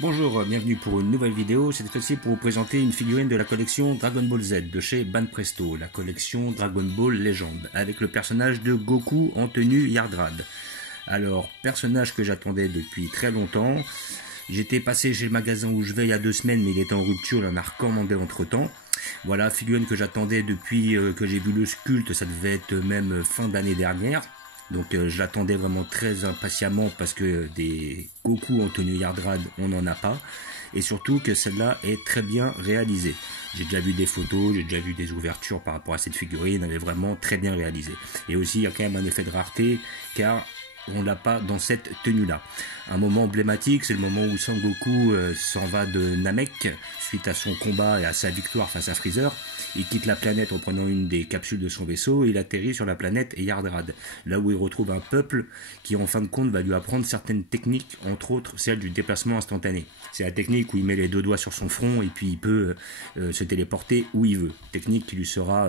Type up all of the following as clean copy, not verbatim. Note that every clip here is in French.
Bonjour, bienvenue pour une nouvelle vidéo, cette fois-ci pour vous présenter une figurine de la collection Dragon Ball Z de chez Banpresto, la collection Dragon Ball Legend, avec le personnage de Goku en tenue Yardrad. Alors, personnage que j'attendais depuis très longtemps, j'étais passé chez le magasin où je vais il y a 2 semaines, mais il était en rupture, il en a recommandé entre temps. Voilà, figurine que j'attendais depuis que j'ai vu le sculpte, ça devait être même fin d'année dernière. Donc je l'attendais vraiment très impatiemment parce que des Goku en tenue Yardrad, on n'en a pas. Et surtout que celle-là est très bien réalisée. J'ai déjà vu des photos, j'ai déjà vu des ouvertures par rapport à cette figurine, elle est vraiment très bien réalisée. Et aussi il y a quand même un effet de rareté car on l'a pas dans cette tenue-là. Un moment emblématique, c'est le moment où Son Goku s'en va de Namek suite à son combat et à sa victoire face à Freezer. Il quitte la planète en prenant une des capsules de son vaisseau et il atterrit sur la planète Yardrad, là où il retrouve un peuple qui en fin de compte va lui apprendre certaines techniques, entre autres celle du déplacement instantané. C'est la technique où il met les 2 doigts sur son front et puis il peut se téléporter où il veut. Technique qui lui sera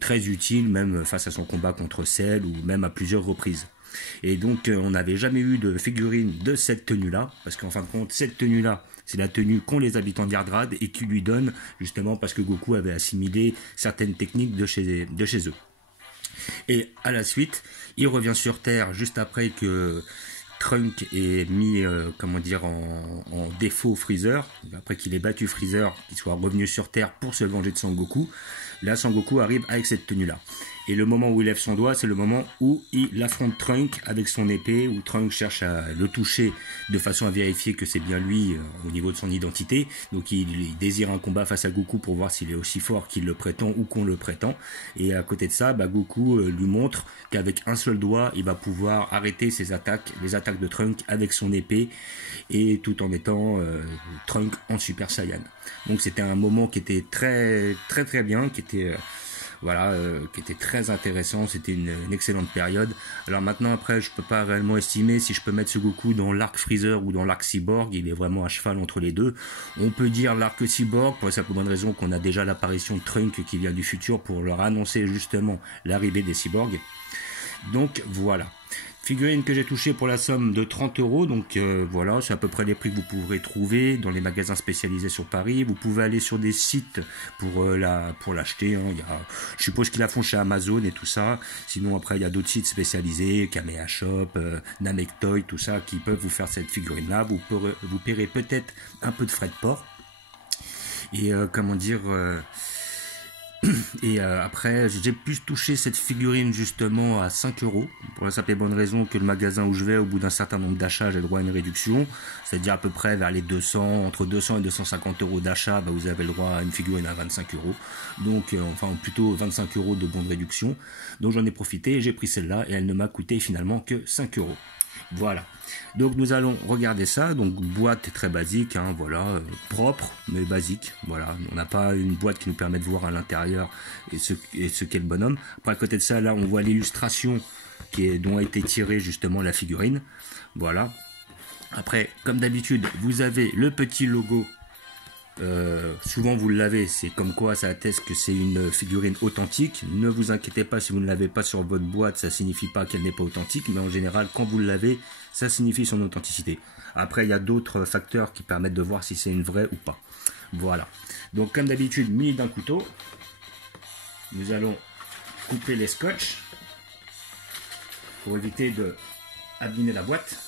très utile même face à son combat contre Cell ou même à plusieurs reprises. Et donc on n'avait jamais eu de figurine de cette tenue là, parce qu'en fin de compte cette tenue là c'est la tenue qu'ont les habitants de Yardrad et qui lui donne justement parce que Goku avait assimilé certaines techniques de chez eux. Et à la suite il revient sur Terre juste après que Trunk ait mis en défaut Freezer, après qu'il ait battu Freezer, qu'il soit revenu sur Terre pour se venger de Son Goku. Là Son Goku arrive avec cette tenue là. Et le moment où il lève son doigt, c'est le moment où il affronte Trunk avec son épée, où Trunk cherche à le toucher de façon à vérifier que c'est bien lui au niveau de son identité. Donc il désire un combat face à Goku pour voir s'il est aussi fort qu'il le prétend ou qu'on le prétend. Et à côté de ça, Goku lui montre qu'avec un seul doigt, il va pouvoir arrêter ses attaques, les attaques de Trunk avec son épée, et tout en mettant Trunk en Super Saiyan. Donc c'était un moment qui était très bien, qui était... qui était très intéressant, c'était une excellente période. Alors maintenant après je peux pas réellement estimer si je peux mettre ce Goku dans l'arc Freezer ou dans l'arc Cyborg, il est vraiment à cheval entre les deux. On peut dire l'arc Cyborg pour la simple bonne raison qu'on a déjà l'apparition de Trunk qui vient du futur pour leur annoncer justement l'arrivée des cyborgs. Donc voilà. Figurine que j'ai touchée pour la somme de 30 €, donc voilà, c'est à peu près les prix que vous pourrez trouver dans les magasins spécialisés sur Paris. Vous pouvez aller sur des sites pour l'acheter, hein. Je suppose qu'ils la font chez Amazon et tout ça. Sinon après il y a d'autres sites spécialisés, Kamea Shop, Namek Toy, tout ça, qui peuvent vous faire cette figurine là. Vous paierez peut-être un peu de frais de port. Et après, j'ai pu toucher cette figurine justement à 5 €, pour la simple et bonne raison que le magasin où je vais, au bout d'un certain nombre d'achats, j'ai le droit à une réduction, c'est-à-dire à peu près vers les 200, entre 200 et 250 € d'achat, vous avez le droit à une figurine à 25 €, donc enfin plutôt 25 € de bon de réduction. Donc j'en ai profité et j'ai pris celle-là et elle ne m'a coûté finalement que 5 €. Voilà, donc nous allons regarder ça. Donc boîte très basique, hein, voilà, propre mais basique. Voilà, on n'a pas une boîte qui nous permet de voir à l'intérieur et ce qu'est le bonhomme. Après à côté de ça, là on voit l'illustration dont a été tirée justement la figurine. Voilà. Après, comme d'habitude, vous avez le petit logo. Souvent vous l'avez, c'est comme quoi ça atteste que c'est une figurine authentique. Ne vous inquiétez pas si vous ne l'avez pas sur votre boîte, ça signifie pas qu'elle n'est pas authentique, mais en général quand vous l'avez, ça signifie son authenticité. Après il y a d'autres facteurs qui permettent de voir si c'est une vraie ou pas. Voilà, donc comme d'habitude, muni d'un couteau, nous allons couper les scotch pour éviter de abîmer la boîte.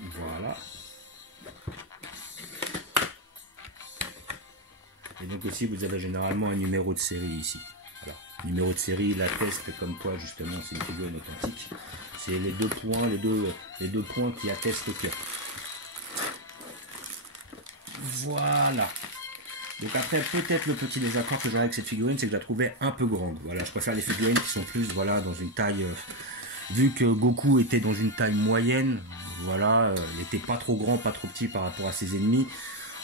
Voilà. Et donc aussi vous avez généralement un numéro de série ici. Voilà. Le numéro de série l'atteste comme quoi justement c'est une figurine authentique. C'est les deux points qui attestent que. Voilà. Donc après peut-être le petit désaccord que j'aurais avec cette figurine, c'est que je la trouvais un peu grande. Voilà, je préfère les figurines qui sont plus dans une taille. Vu que Goku était dans une taille moyenne, voilà, il n'était pas trop grand, pas trop petit par rapport à ses ennemis.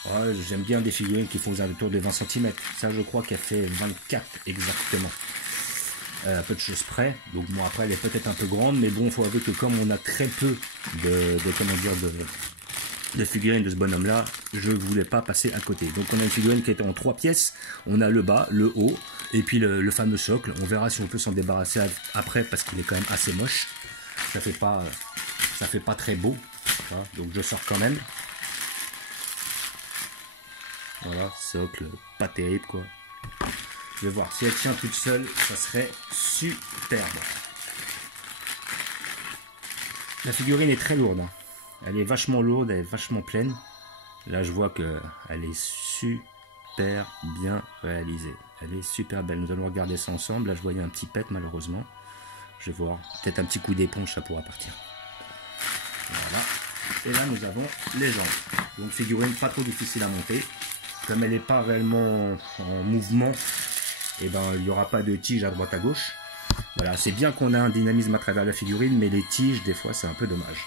Ouais, j'aime bien des figurines qui font aux alentours de 20 cm. Ça, je crois qu'elle fait 24 exactement. À peu de choses près. Donc bon, après, elle est peut-être un peu grande, mais bon, il faut avouer que comme on a très peu de figurines de ce bonhomme-là, je ne voulais pas passer à côté. Donc on a une figurine qui est en 3 pièces. On a le bas, le haut, et puis le fameux socle. On verra si on peut s'en débarrasser après, parce qu'il est quand même assez moche. Ça fait pas très beau. Voilà, donc je sors quand même. Voilà, socle pas terrible quoi. Je vais voir si elle tient toute seule, ça serait superbe. La figurine est très lourde, hein. Elle est vachement lourde, elle est vachement pleine. Là je vois qu'elle est super bien réalisée. Elle est super belle. Nous allons regarder ça ensemble. Là je voyais un petit pet malheureusement. Je vais voir. Peut-être un petit coup d'éponge, ça pourra partir. Voilà. Et là nous avons les jambes. Donc figurine pas trop difficile à monter. Comme elle n'est pas réellement en mouvement, et ben il n'y aura pas de tige à droite à gauche. Voilà, c'est bien qu'on a un dynamisme à travers la figurine, mais les tiges des fois c'est un peu dommage.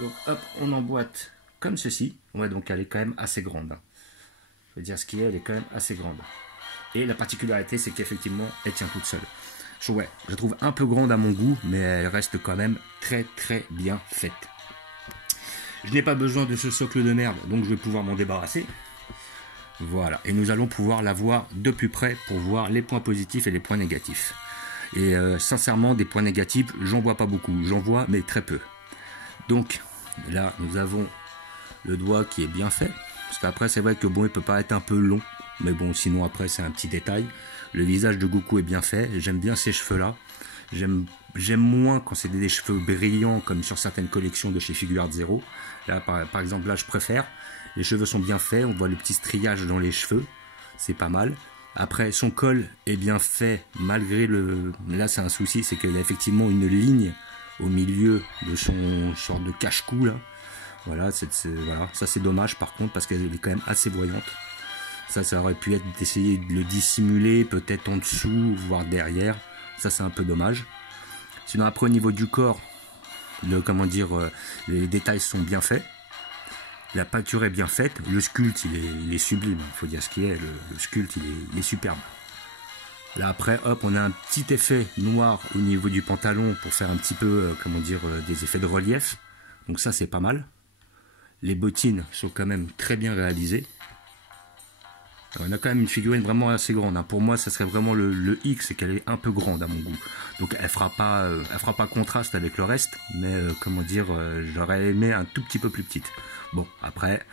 Donc hop, on emboîte comme ceci. Ouais, donc elle est quand même assez grande. Je veux dire ce qui est, elle est quand même assez grande. Et la particularité, c'est qu'effectivement, elle tient toute seule. Ouais, je la trouve un peu grande à mon goût, mais elle reste quand même très très bien faite. Je n'ai pas besoin de ce socle de merde, donc je vais pouvoir m'en débarrasser. Voilà, et nous allons pouvoir la voir de plus près pour voir les points positifs et les points négatifs. Et sincèrement, des points négatifs, j'en vois pas beaucoup, j'en vois mais très peu. Donc là, nous avons le doigt qui est bien fait. Parce qu'après, c'est vrai que bon, il peut paraître un peu long, mais bon, sinon après, c'est un petit détail. Le visage de Goku est bien fait, j'aime bien ces cheveux-là. J'aime moins quand c'est des cheveux brillants, comme sur certaines collections de chez Figuarts Zero. Là, par exemple, là, je préfère. Les cheveux sont bien faits, on voit le petit striage dans les cheveux, c'est pas mal. Après, son col est bien fait, malgré le... Là, c'est un souci, c'est qu'il y a effectivement une ligne au milieu de son sorte de cache-cou, là. Voilà, voilà. Ça c'est dommage par contre, parce qu'elle est quand même assez voyante. Ça aurait pu être d'essayer de le dissimuler, peut-être en dessous, voire derrière. Ça, c'est un peu dommage. Sinon, après, au niveau du corps, les détails sont bien faits. La peinture est bien faite, le sculpte il est sublime, il faut dire ce qui est, le sculpte il est superbe. Là après, hop, on a un petit effet noir au niveau du pantalon pour faire un petit peu, des effets de relief. Donc ça c'est pas mal. Les bottines sont quand même très bien réalisées. Alors, on a quand même une figurine vraiment assez grande, hein. Pour moi ça serait vraiment le hic, c'est qu'elle est un peu grande à mon goût. Donc elle fera pas contraste avec le reste, mais j'aurais aimé un tout petit peu plus petite. Bon, après,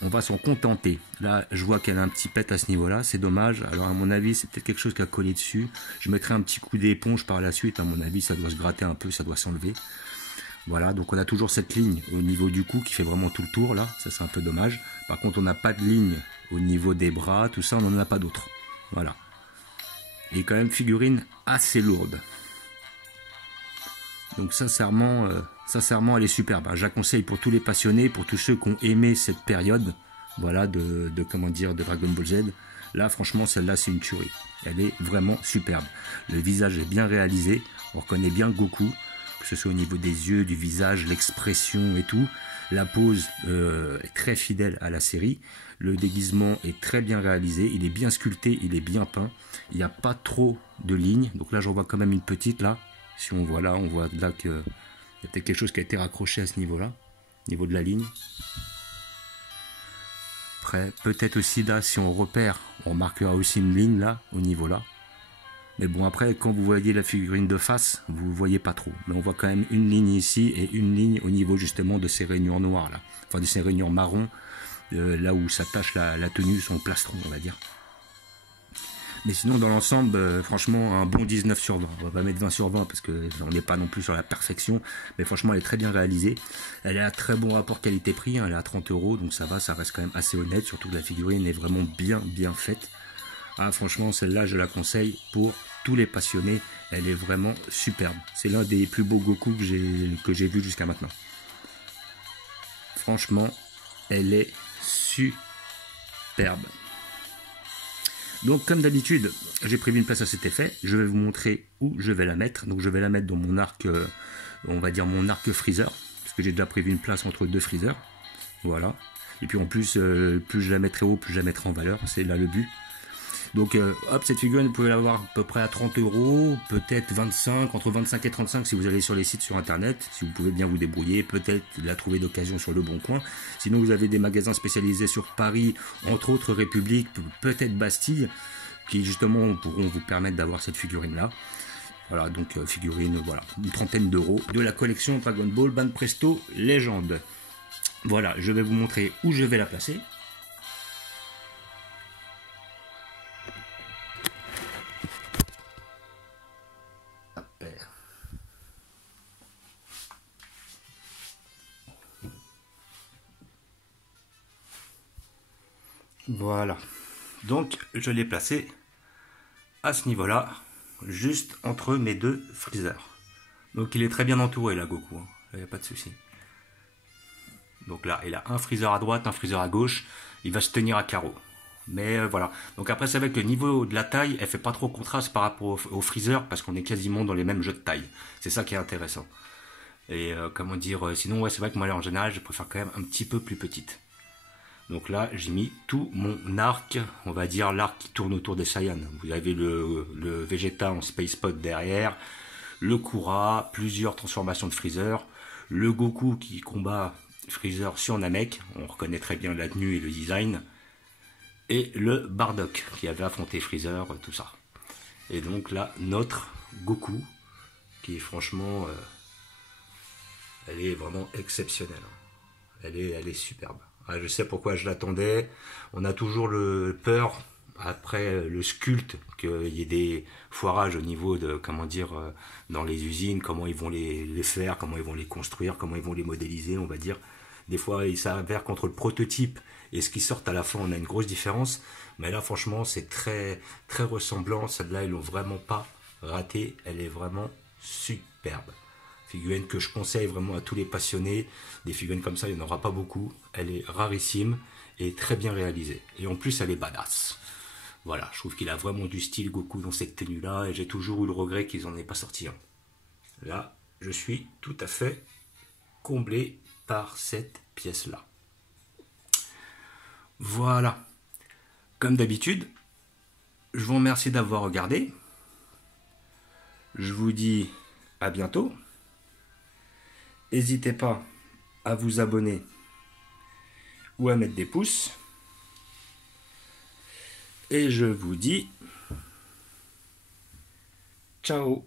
on va s'en contenter. Là, je vois qu'elle a un petit pet à ce niveau-là, c'est dommage. Alors, à mon avis, c'est peut-être quelque chose qui a collé dessus. Je mettrai un petit coup d'éponge par la suite. À mon avis, ça doit se gratter un peu, ça doit s'enlever. Voilà, donc on a toujours cette ligne au niveau du cou qui fait vraiment tout le tour, là. Ça, c'est un peu dommage. Par contre, on n'a pas de ligne au niveau des bras, tout ça, on n'en a pas d'autres. Voilà. Et quand même, figurine assez lourde. Donc sincèrement, elle est superbe. Je la conseille pour tous les passionnés, pour tous ceux qui ont aimé cette période, voilà, de Dragon Ball Z. Là, franchement, celle-là, c'est une tuerie. Elle est vraiment superbe. Le visage est bien réalisé. On reconnaît bien Goku, que ce soit au niveau des yeux, du visage, l'expression et tout. La pose est très fidèle à la série. Le déguisement est très bien réalisé. Il est bien sculpté, il est bien peint. Il n'y a pas trop de lignes. Donc là, j'en vois quand même une petite là. Si on voit là, qu'il y a peut-être quelque chose qui a été raccroché à ce niveau-là, au niveau de la ligne. Après, peut-être aussi là, si on repère, on remarquera aussi une ligne là, au niveau là. Mais bon, après, quand vous voyez la figurine de face, vous ne voyez pas trop. Mais on voit quand même une ligne ici et une ligne au niveau justement de ces rainures noires là. Enfin, de ces rainures marron, là où s'attache la tenue, son plastron, on va dire. Mais sinon, dans l'ensemble, franchement, un bon 19 sur 20. On va pas mettre 20 sur 20 parce qu'on n'est pas non plus sur la perfection. Mais franchement, elle est très bien réalisée. Elle a un très bon rapport qualité-prix. Hein, elle est à 30 €, donc ça va, ça reste quand même assez honnête. Surtout que la figurine est vraiment bien faite. Ah, franchement, celle-là, je la conseille pour tous les passionnés. Elle est vraiment superbe. C'est l'un des plus beaux Goku que j'ai vu jusqu'à maintenant. Franchement, elle est superbe. Donc comme d'habitude, j'ai prévu une place à cet effet. Je vais vous montrer où je vais la mettre. Donc je vais la mettre dans mon arc, on va dire mon arc freezer. Parce que j'ai déjà prévu une place entre deux freezers. Voilà. Et puis en plus, plus je la mettrai haut, plus je la mettrai en valeur. C'est là le but. Donc hop, cette figurine, vous pouvez l'avoir à peu près à 30 €, peut-être 25, entre 25 et 35 si vous allez sur les sites sur internet, si vous pouvez bien vous débrouiller, peut-être la trouver d'occasion sur le Bon Coin. Sinon vous avez des magasins spécialisés sur Paris, entre autres République, peut-être Bastille, qui justement pourront vous permettre d'avoir cette figurine là. Voilà, donc figurine, voilà, une trentaine d'euros de la collection Dragon Ball Banpresto Légende. Voilà, je vais vous montrer où je vais la placer. Voilà. Donc, je l'ai placé à ce niveau-là, juste entre mes deux freezers. Donc, il est très bien entouré, là, Goku. Hein. Il n'y a pas de souci. Donc là, il a un freezer à droite, un freezer à gauche. Il va se tenir à carreau. Mais voilà. Donc après, c'est vrai que le niveau de la taille, elle fait pas trop contraste par rapport au freezer, parce qu'on est quasiment dans les mêmes jeux de taille. C'est ça qui est intéressant. Et comment dire, sinon, ouais, c'est vrai que moi, en général, je préfère quand même un petit peu plus petite. Donc là, j'ai mis tout mon arc, on va dire l'arc qui tourne autour des Saiyans. Vous avez le Vegeta en Space Pod derrière, le Kura, plusieurs transformations de Freezer, le Goku qui combat Freezer sur Namek, on reconnaît très bien la tenue et le design, et le Bardock qui avait affronté Freezer, tout ça. Et donc là, notre Goku, qui est franchement, elle est vraiment exceptionnelle. Elle est superbe. Ah, je sais pourquoi je l'attendais. On a toujours le peur, après le sculpte, qu'il y ait des foirages au niveau de, comment dire, dans les usines, comment ils vont les faire, comment ils vont les construire, comment ils vont les modéliser, on va dire. Des fois, il s'avère qu'entre le prototype et ce qui sort à la fin, on a une grosse différence. Mais là, franchement, c'est très, très ressemblant. Celle-là, ils l'ont vraiment pas raté. Elle est vraiment superbe. Figurine que je conseille vraiment à tous les passionnés. Des figurines comme ça, il n'y en aura pas beaucoup. Elle est rarissime et très bien réalisée. Et en plus, elle est badass. Voilà, je trouve qu'il a vraiment du style Goku dans cette tenue-là. Et j'ai toujours eu le regret qu'ils n'en aient pas sorti un. Là, je suis tout à fait comblé par cette pièce-là. Voilà. Comme d'habitude, je vous remercie d'avoir regardé. Je vous dis à bientôt. N'hésitez pas à vous abonner ou à mettre des pouces. Et je vous dis ciao.